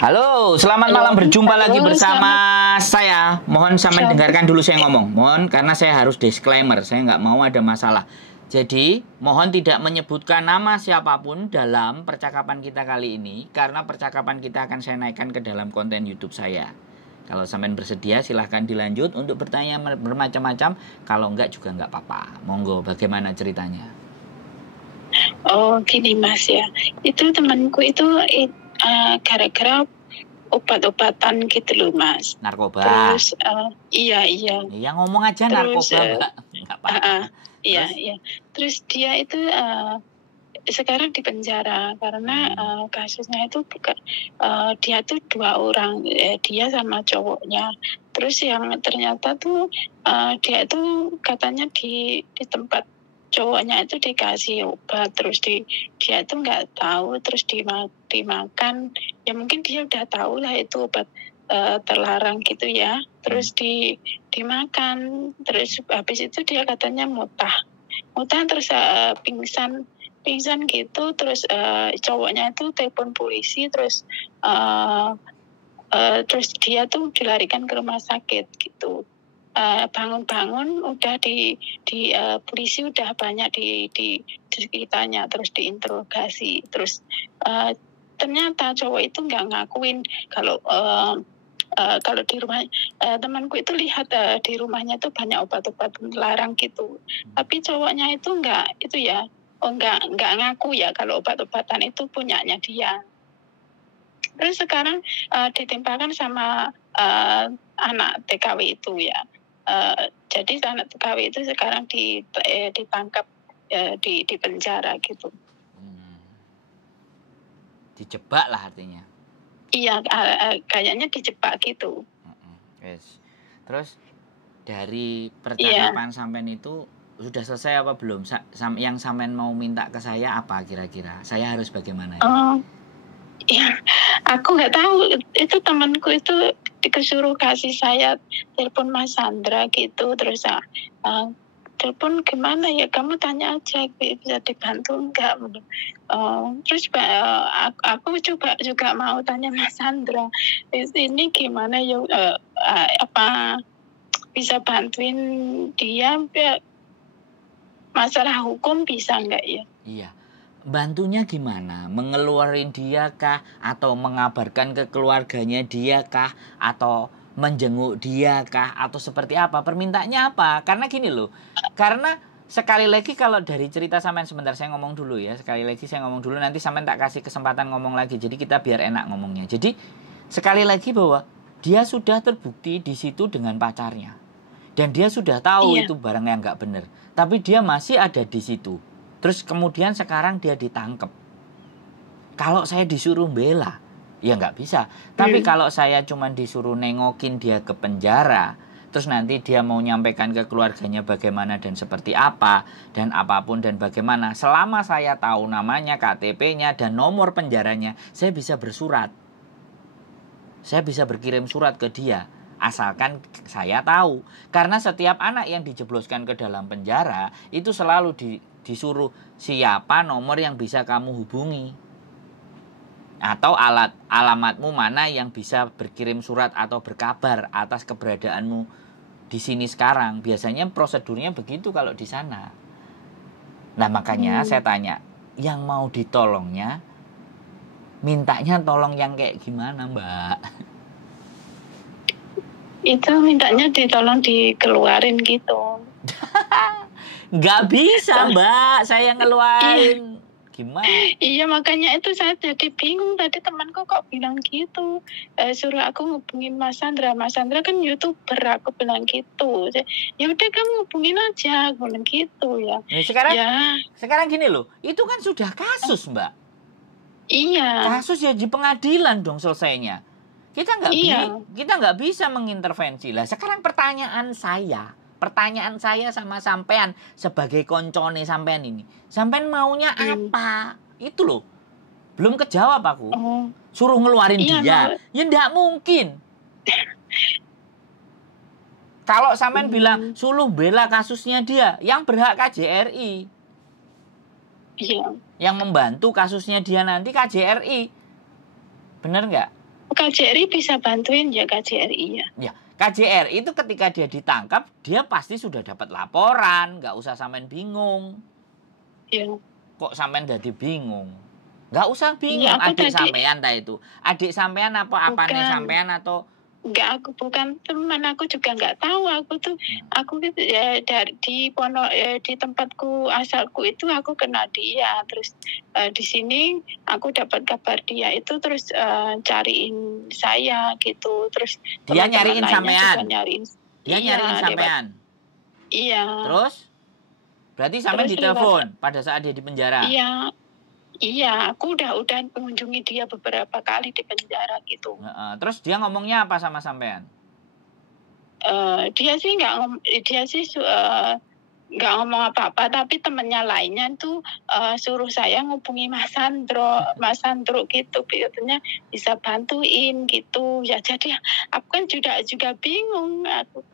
Halo, selamat malam. Berjumpa lagi bersama saya. Mohon sampean dengarkan dulu saya ngomong. Mohon, karena saya harus disclaimer. Saya nggak mau ada masalah. Jadi, mohon tidak menyebutkan nama siapapun dalam percakapan kita kali ini. Karena percakapan kita akan saya naikkan ke dalam konten YouTube saya. Kalau sampean bersedia, silahkan dilanjut untuk bertanya bermacam-macam. Kalau enggak juga enggak apa-apa. Monggo, bagaimana ceritanya? Oh, gini Mas ya. Itu temanku itu gara-gara obat-obatan gitu loh Mas. Narkoba. Terus iya. Ya ngomong aja Terus, narkoba, Mbak. Enggak apa-apa. Iya. Terus dia itu sekarang di penjara karena kasusnya itu dia tuh 2 orang, dia sama cowoknya. Terus yang ternyata tuh dia itu katanya di tempat cowoknya itu dikasih obat, terus dia itu nggak tahu, terus dimakan. Ya mungkin dia udah tahu lah itu obat terlarang gitu ya. Terus dimakan, terus habis itu dia katanya muntah terus pingsan gitu. Terus cowoknya itu telepon polisi, terus dia tuh dilarikan ke rumah sakit gitu. Bangun-bangun udah di polisi udah banyak di sekitarnya, terus diinterogasi. Terus ternyata cowok itu nggak ngakuin kalau di rumah temanku itu lihat di rumahnya tuh banyak obat-obat larang gitu. Tapi cowoknya itu nggak ngaku ya kalau obat-obatan itu punyanya dia. Terus sekarang ditimpakan sama anak TKW itu ya. Jadi anak TKW itu sekarang ditangkap di penjara gitu. Dijebak lah artinya. Iya, kayaknya dijebak gitu. Yes. Terus dari percakapan sampean itu sudah selesai apa belum? Yang sampean mau minta ke saya apa kira-kira? Saya harus bagaimana? Ya, aku nggak tahu. Itu temanku itu disuruh kasih saya telepon Mas Sandra gitu. Terus telepon gimana ya? Kamu tanya aja, bisa dibantu enggak? Terus aku juga mau tanya Mas Sandra, ini gimana ya? Apa bisa bantuin dia? Masalah hukum bisa enggak ya? Iya. Bantunya gimana? Mengeluarin dia kah? Atau mengabarkan ke keluarganya dia kah? Atau menjenguk dia kah? Atau seperti apa? Permintaannya apa? Karena gini loh. Karena sekali lagi kalau dari cerita sampean, sebentar saya ngomong dulu ya. Sekali lagi saya ngomong dulu, nanti sampean tak kasih kesempatan ngomong lagi. Jadi kita biar enak ngomongnya. Jadi sekali lagi bahwa dia sudah terbukti di situ dengan pacarnya. Dan dia sudah tahu itu barang yang nggak benar. Tapi dia masih ada di situ. Terus kemudian sekarang dia ditangkap. Kalau saya disuruh bela, ya nggak bisa. Tapi kalau saya cuma disuruh nengokin dia ke penjara, terus nanti dia mau nyampaikan ke keluarganya bagaimana dan seperti apa, dan apapun dan bagaimana. Selama saya tahu namanya, KTP-nya, dan nomor penjaranya, saya bisa bersurat. Saya bisa berkirim surat ke dia. Asalkan saya tahu. Karena setiap anak yang dijebloskan ke dalam penjara, itu selalu disuruh siapa nomor yang bisa kamu hubungi, atau alamatmu mana yang bisa berkirim surat atau berkabar atas keberadaanmu di sini sekarang. Biasanya prosedurnya begitu kalau di sana. Nah makanya saya tanya, yang mau ditolongnya mintanya tolong yang kayak gimana Mbak? Itu mintanya ditolong dikeluarin gitu. Nggak bisa Mbak, saya ngeluarin. Gimana? Iya, makanya itu saya jadi bingung. Tadi temanku kok bilang gitu, suruh aku ngubungin Mas Sandra. Mas Sandra kan YouTuber, aku bilang gitu. Ya udah kamu hubungin aja, aku bilang gitu ya. Sekarang gini loh, itu kan sudah kasus Mbak. Iya. Kasus ya di pengadilan dong selesainya. Kita nggak bisa mengintervensi lah. Sekarang pertanyaan saya sama sampean sebagai koncone sampean ini, sampean maunya apa? Itu loh, belum kejawab aku. Suruh ngeluarin dia, ya nggak mungkin. Kalau sampean bilang suruh bela kasusnya dia, yang berhak KJRI. Yang membantu kasusnya dia nanti KJRI, bener nggak? KJRI bisa bantuin ya, KJRI ya. Ya, KJRI itu ketika dia ditangkap, dia pasti sudah dapat laporan, nggak usah sampean bingung. Iya. Kok sampean jadi bingung? Nggak usah bingung, Iya, aku adik tadi sampean ta itu. Adik sampean apa apane bukan. sampean atau Enggak, aku bukan teman, aku juga nggak tahu. Aku gitu ya, di di tempatku asalku itu aku kenal dia. Terus di sini aku dapat kabar dia itu, terus cariin saya gitu. Terus dia teman-teman nyariin lainnya sampean? juga nyariin. Dia Iya, nyariin sampean. Iya. Terus? Berarti sampean Terus ditelepon pada saat dia di penjara? Iya. Iya, aku udah mengunjungi dia beberapa kali di penjara gitu. Terus dia ngomongnya apa sama sampean? Dia sih nggak ngomong apa-apa, tapi temennya lainnya tuh suruh saya ngubungi Mas Sandro gitu, katanya bisa bantuin gitu. Ya jadi aku kan juga bingung aku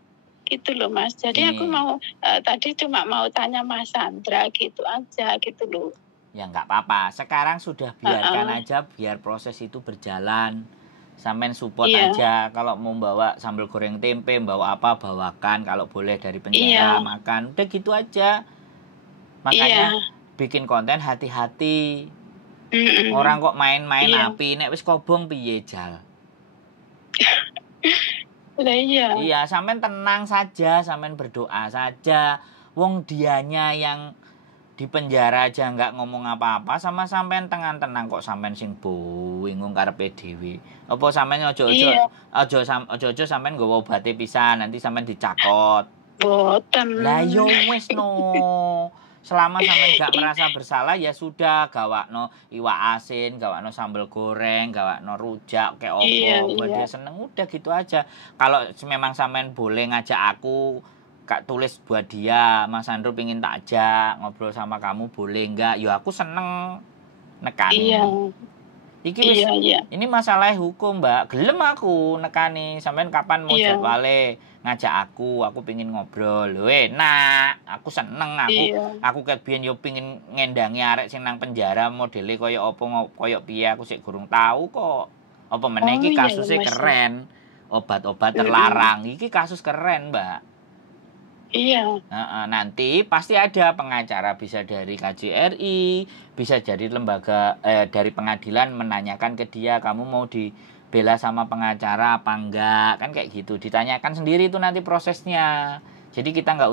gitu loh Mas. Jadi aku mau tadi cuma mau tanya Mas Sandra gitu aja gitu loh. Ya nggak apa-apa. Sekarang sudah biarkan aja, biar proses itu berjalan. Sampean support aja. Kalau mau bawa sambal goreng tempe, bawa apa, bawakan. Kalau boleh dari penjara, makan. Udah gitu aja. Makanya bikin konten hati-hati. Orang kok main-main api. Nek wis kobong piye jal. Iya, sampean tenang saja. Sampean berdoa saja. Wong dianya yang di penjara aja nggak ngomong apa-apa sama sampean tenang-tenang kok sampean sing bingung karepe dhewe. Apa sampean ojo sampean nggawa obate pisan nanti sampean dicakot. Boten. Lah yo wis no. Selama sampean nggak merasa bersalah ya sudah, gawakno iwak asin, gawakno sambal goreng, gawakno rujak kayak opo buat dia seneng, udah gitu aja. Kalau memang sampean boleh ngajak aku Kak tulis buat dia, Mas Sandro pengen tak ajak ngobrol sama kamu, boleh nggak? Ya aku seneng nekani. Ini masalah hukum Mbak, gelem aku nekani. Sampean kapan mau jadwale ngajak aku pengen ngobrol. Lho enak, aku seneng aku ket biyen yo pengen ngendangi arek sing nang penjara modele koyo opo koyo piye aku sik gurung tahu kok. Apa meneh iki kasusnya keren. Obat-obat terlarang. Iki kasus keren, Mbak. Iya. Nanti pasti ada pengacara, bisa dari KJRI, bisa dari lembaga dari pengadilan menanyakan ke dia, kamu mau dibela sama pengacara apa enggak, kan kayak gitu. Ditanyakan sendiri itu nanti prosesnya. Jadi kita nggak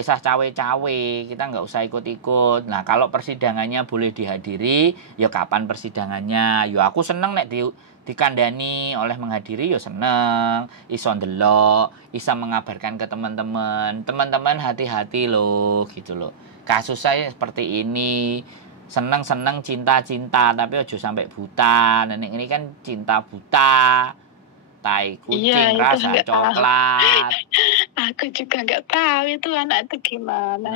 usah cawe-cawe, kita nggak usah ikut-ikut. Nah kalau persidangannya boleh dihadiri, ya kapan persidangannya? Ya aku seneng nek dikandani oleh menghadiri, ya seneng. Iso ndelok, bisa mengabarkan ke teman-teman hati-hati loh, gitu loh. Kasus saya seperti ini, seneng-seneng cinta-cinta, tapi ojo sampai buta. Nenek ini kan cinta buta. Tai kucing rasa coklat. Aku juga nggak tahu itu anak itu gimana.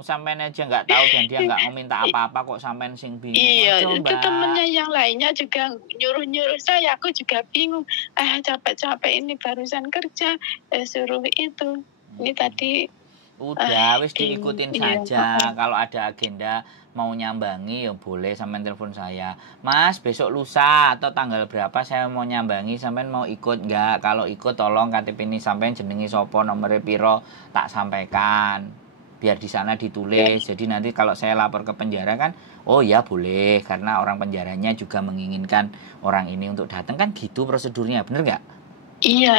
Sampean aja nggak tahu dan dia nggak meminta apa-apa kok sampean sing bingung. Iya, itu temennya yang lainnya juga nyuruh saya. Aku juga bingung. Capek-capek ini barusan kerja, suruh itu. Ini tadi. Udah, wis diikutin saja. Kalau ada agenda mau nyambangi ya boleh sampean telepon saya. Mas, besok lusa atau tanggal berapa saya mau nyambangi, sampean mau ikut nggak? Kalau ikut tolong KTP ini sampean jenengi sopo, nomornya piro, tak sampaikan. Biar di sana ditulis. Jadi nanti kalau saya lapor ke penjara kan, oh ya boleh, karena orang penjaranya juga menginginkan orang ini untuk datang, kan gitu prosedurnya, bener nggak? Iya.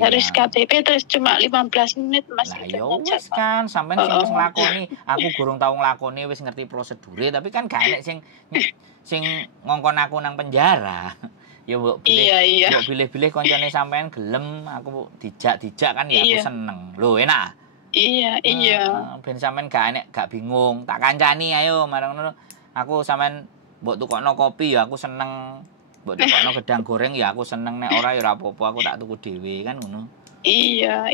Harus KTP terus cuma 15 menit Mas. Lah ya wis kan, sampean sing wis nglakoni, aku gurung tau nglakoni wis ngerti prosedure, tapi kan gak enek sing ngongkon aku nang penjara. Ya mbok pilih-pilih koncone sampean gelem, aku dijak kan ya aku seneng. Lho enak. Iya. Ben sampean gak bingung, tak kancani ayo marang ngono. Aku sampean mbok tukokno kopi ya aku seneng. Mbok tukokno gedang goreng ya aku seneng, nek ora ya ora apa-apa, aku tak tuku dhewe kan ngono. Iya.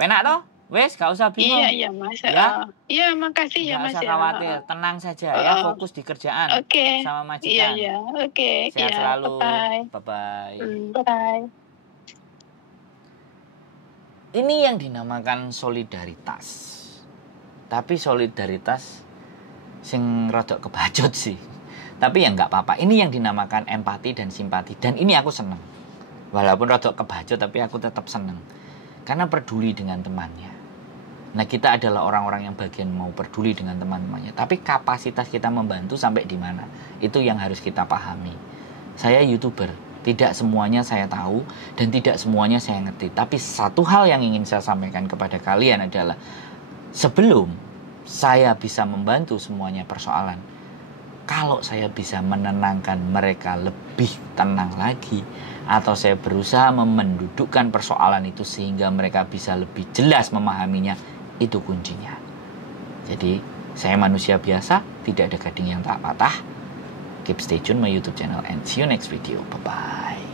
Penak toh? Wes gak usah bingung. Iya Mas. Ya? Iya, makasih ya Mas. Gak usah khawatir, tenang saja ya, fokus di kerjaan. Sama majikan. Iya. Oke. Sehat selalu. Bye-bye. Bye-bye. Ini yang dinamakan solidaritas. Tapi solidaritas sing rodok kebacut sih. Tapi ya nggak apa-apa. Ini yang dinamakan empati dan simpati. Dan ini aku seneng. Walaupun rada kebacut, tapi aku tetap seneng. Karena peduli dengan temannya. Nah, kita adalah orang-orang yang bagian mau peduli dengan teman-temannya. Tapi kapasitas kita membantu sampai di mana? Itu yang harus kita pahami. Saya YouTuber. Tidak semuanya saya tahu dan tidak semuanya saya ngerti. Tapi satu hal yang ingin saya sampaikan kepada kalian adalah sebelum saya bisa membantu semuanya persoalan, kalau saya bisa menenangkan mereka lebih tenang lagi, atau saya berusaha mendudukkan persoalan itu sehingga mereka bisa lebih jelas memahaminya, itu kuncinya. Jadi saya manusia biasa, tidak ada gading yang tak patah. Keep stay tune my YouTube channel and see you next video. Bye bye.